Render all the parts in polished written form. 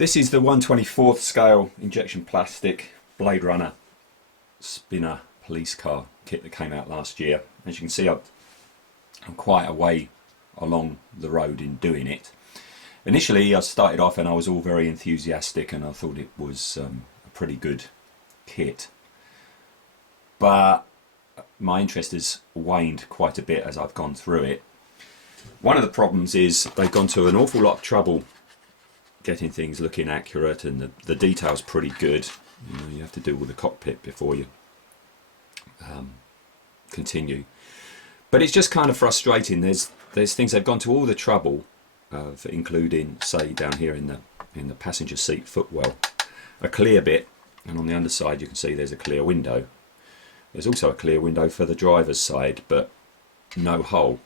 This is the 1/24th scale injection plastic Blade Runner spinner police car kit that came out last year. As you can see, I'm quite a way along the road in doing it. Initially I started off and I was all very enthusiastic and I thought it was a pretty good kit, but my interest has waned quite a bit as I've gone through it. One of the problems is they've gone to an awful lot of trouble getting things looking accurate, and the detail's pretty good. You have to do all the cockpit before you continue. But it's just kind of frustrating. There's things they've gone to all the trouble of including, say, down here in the passenger seat footwell, a clear bit, and on the underside you can see there's a clear window. There's also a clear window for the driver's side, but no hole.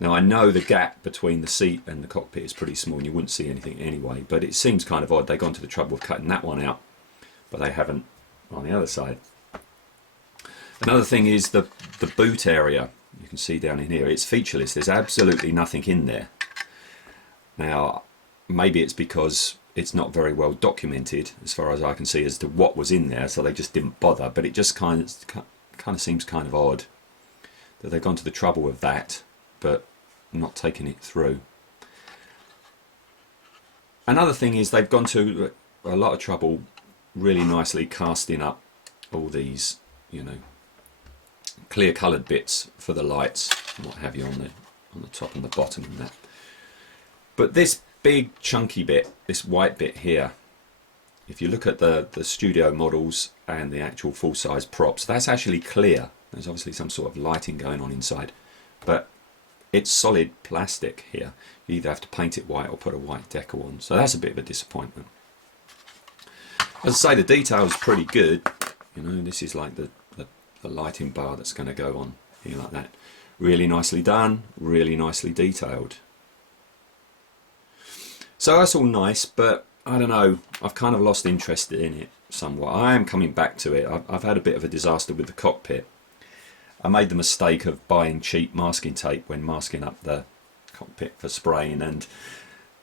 Now I know the gap between the seat and the cockpit is pretty small and you wouldn't see anything anyway, but it seems kind of odd. They've gone to the trouble of cutting that one out, but they haven't on the other side. Another thing is the boot area. You can see down in here, it's featureless. There's absolutely nothing in there. Now maybe it's because it's not very well documented as far as I can see as to what was in there, so they just didn't bother. But it just kind of seems kind of odd that they've gone to the trouble of that but not taking it through. Another thing is they've gone to a lot of trouble really nicely casting up all these, clear coloured bits for the lights and what have you on the top and the bottom and that. But this big chunky bit, this white bit here, if you look at the studio models and the actual full-size props, that's actually clear. There's obviously some sort of lighting going on inside, but it's solid plastic here. You either have to paint it white or put a white decal on, so that's a bit of a disappointment. As I say, the detail's pretty good. This is like the lighting bar that's going to go on here like that. Really nicely done, really nicely detailed. So that's all nice, but I don't know, I've kind of lost interest in it somewhat. I am coming back to it. I've had a bit of a disaster with the cockpit. I made the mistake of buying cheap masking tape when masking up the cockpit for spraying, and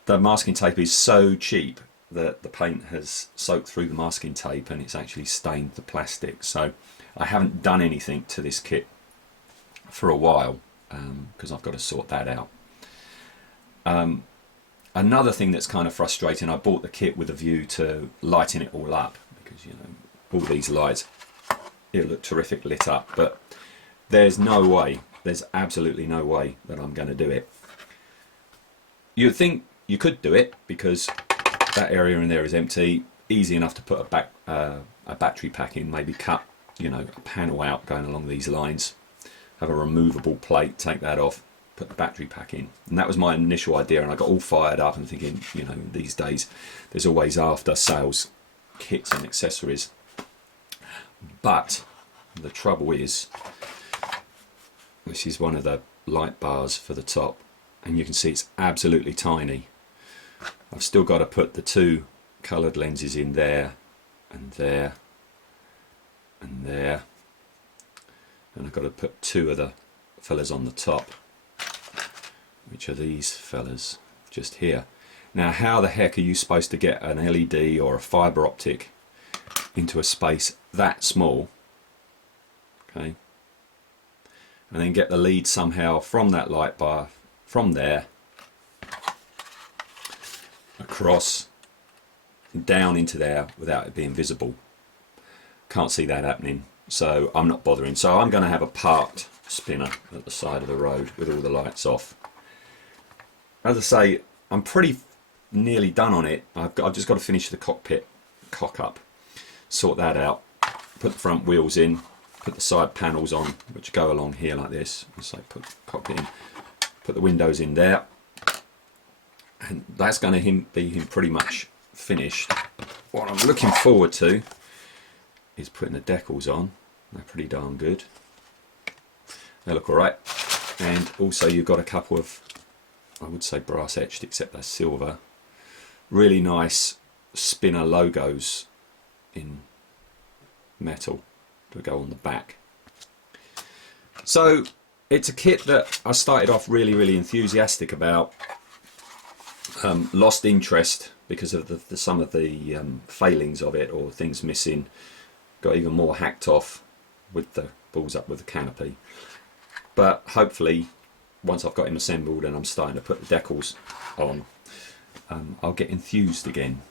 the masking tape is so cheap that the paint has soaked through the masking tape and it's actually stained the plastic. So I haven't done anything to this kit for a while because I've got to sort that out. Another thing that's kind of frustrating, I bought the kit with a view to lighting it all up because all these lights, it'll look terrific lit up, but there's no way, there's absolutely no way that I'm going to do it. You'd think you could do it because that area in there is empty, easy enough to put a battery pack in, maybe cut a panel out going along these lines, have a removable plate, take that off, put the battery pack in. And that was my initial idea, and I got all fired up and thinking, these days there's always after sales kits and accessories. But the trouble is, this is one of the light bars for the top, and you can see it's absolutely tiny. I've still got to put the two coloured lenses in there and there and there, and I've got to put two of the fellas on the top, which are these fellas just here. Now how the heck are you supposed to get an LED or a fibre optic into a space that small, okay, and then get the lead somehow from that light bar, from there, across, down into there without it being visible? Can't see that happening, so I'm not bothering. So I'm going to have a parked spinner at the side of the road with all the lights off. As I say, I'm pretty nearly done on it. I've just got to finish the cockpit cock up, sort that out, put the front wheels in, put the side panels on, which go along here like this. So put the cockpit in, put the windows in there, and that's going to be pretty much finished. What I'm looking forward to is putting the decals on. They're pretty darn good. They look alright. And also you've got a couple of, I would say brass etched, except they're silver, really nice spinner logos in metal to go on the back. So it's a kit that I started off really enthusiastic about. Lost interest because of some of the failings of it, or things missing. Got even more hacked off with the balls up with the canopy. But hopefully, once I've got him assembled and I'm starting to put the decals on, I'll get enthused again.